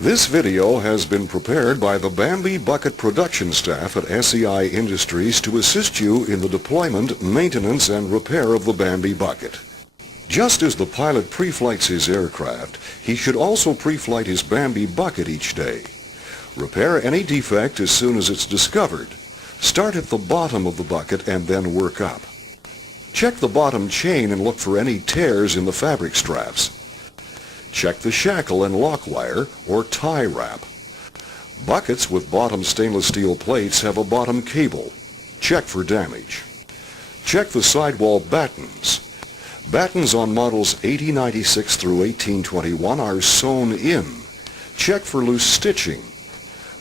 This video has been prepared by the Bambi Bucket production staff at SEI Industries to assist you in the deployment, maintenance, and repair of the Bambi Bucket. Just as the pilot pre-flights his aircraft, he should also pre-flight his Bambi Bucket each day. Repair any defect as soon as it's discovered. Start at the bottom of the bucket and then work up. Check the bottom chain and look for any tears in the fabric straps. Check the shackle and lock wire or tie wrap. Buckets with bottom stainless steel plates have a bottom cable. Check for damage. Check the sidewall battens. Battens on models 1896 through 1821 are sewn in. Check for loose stitching.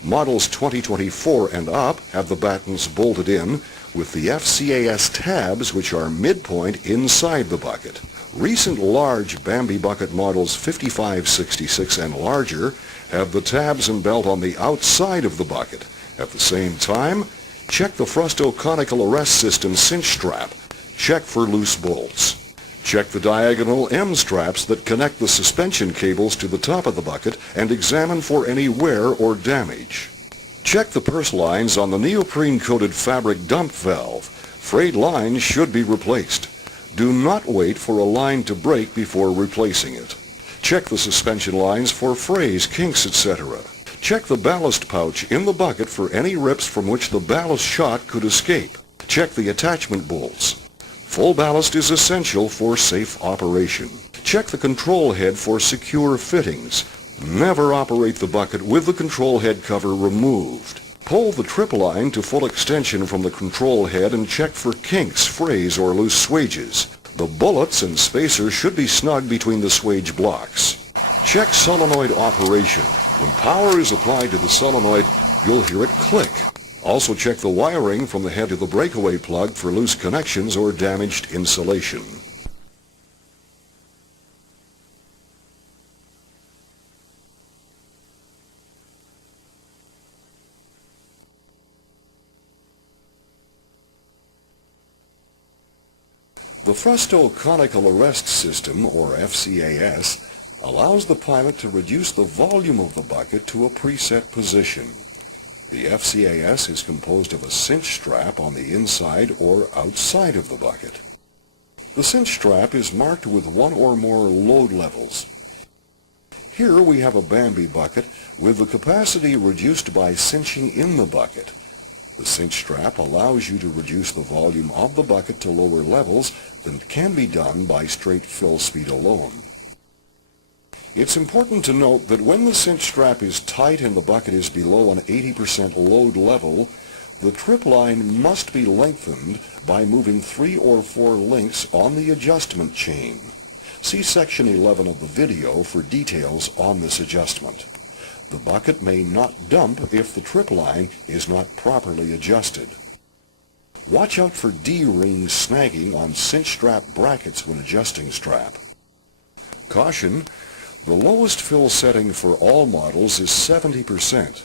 Models 2024 and up have the battens bolted in with the FCAS tabs, which are midpoint inside the bucket. Recent large Bambi Bucket models 5566 and larger have the tabs and belt on the outside of the bucket. At the same time, check the Frusto-conical arrest system cinch strap. Check for loose bolts. Check the diagonal M straps that connect the suspension cables to the top of the bucket and examine for any wear or damage. Check the purse lines on the neoprene-coated fabric dump valve. Frayed lines should be replaced. Do not wait for a line to break before replacing it. Check the suspension lines for frays, kinks, etc. Check the ballast pouch in the bucket for any rips from which the ballast shot could escape. Check the attachment bolts. Full ballast is essential for safe operation. Check the control head for secure fittings. Never operate the bucket with the control head cover removed. Pull the trip line to full extension from the control head and check for kinks, frays, or loose swages. The bullets and spacer should be snug between the swage blocks. Check solenoid operation. When power is applied to the solenoid, you'll hear it click. Also check the wiring from the head to the breakaway plug for loose connections or damaged insulation. The Frusto-conical arrest system, or FCAS, allows the pilot to reduce the volume of the bucket to a preset position. The FCAS is composed of a cinch strap on the inside or outside of the bucket. The cinch strap is marked with one or more load levels. Here we have a Bambi bucket with the capacity reduced by cinching in the bucket. The cinch strap allows you to reduce the volume of the bucket to lower levels than can be done by straight fill speed alone. It's important to note that when the cinch strap is tight and the bucket is below an 80% load level, the trip line must be lengthened by moving 3 or 4 links on the adjustment chain. See section 11 of the video for details on this adjustment. The bucket may not dump if the trip line is not properly adjusted. Watch out for D-ring snagging on cinch strap brackets when adjusting strap. Caution: the lowest fill setting for all models is 70%.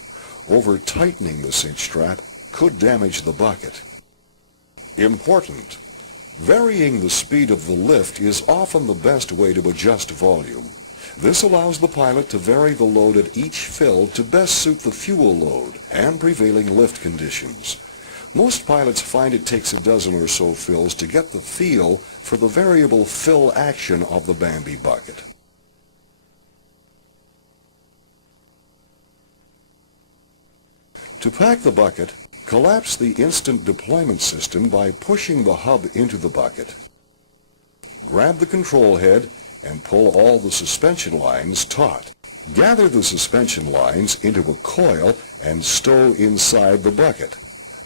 Over-tightening the cinch strap could damage the bucket. Important: varying the speed of the lift is often the best way to adjust volume. This allows the pilot to vary the load at each fill to best suit the fuel load and prevailing lift conditions. Most pilots find it takes a dozen or so fills to get the feel for the variable fill action of the Bambi bucket. To pack the bucket, collapse the instant deployment system by pushing the hub into the bucket. Grab the control head and pull all the suspension lines taut. Gather the suspension lines into a coil and stow inside the bucket.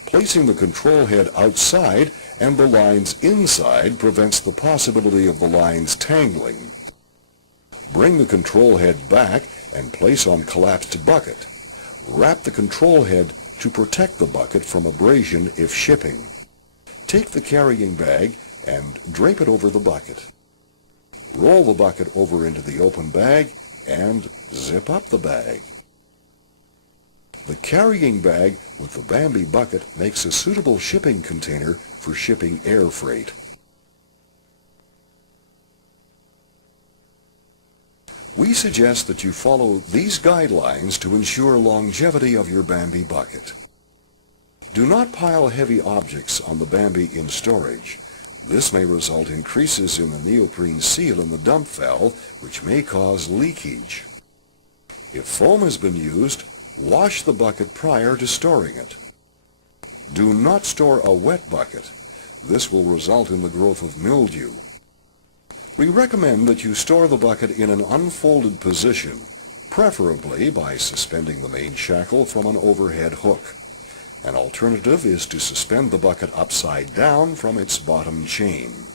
Placing the control head outside and the lines inside prevents the possibility of the lines tangling. Bring the control head back and place on collapsed bucket. Wrap the control head to protect the bucket from abrasion if shipping. Take the carrying bag and drape it over the bucket. Roll the bucket over into the open bag and zip up the bag. The carrying bag with the Bambi bucket makes a suitable shipping container for shipping air freight. We suggest that you follow these guidelines to ensure longevity of your Bambi bucket. Do not pile heavy objects on the Bambi in storage. This may result in creases in the neoprene seal in the dump valve, which may cause leakage. If foam has been used, wash the bucket prior to storing it. Do not store a wet bucket. This will result in the growth of mildew. We recommend that you store the bucket in an unfolded position, preferably by suspending the main shackle from an overhead hook. An alternative is to suspend the bucket upside down from its bottom chain.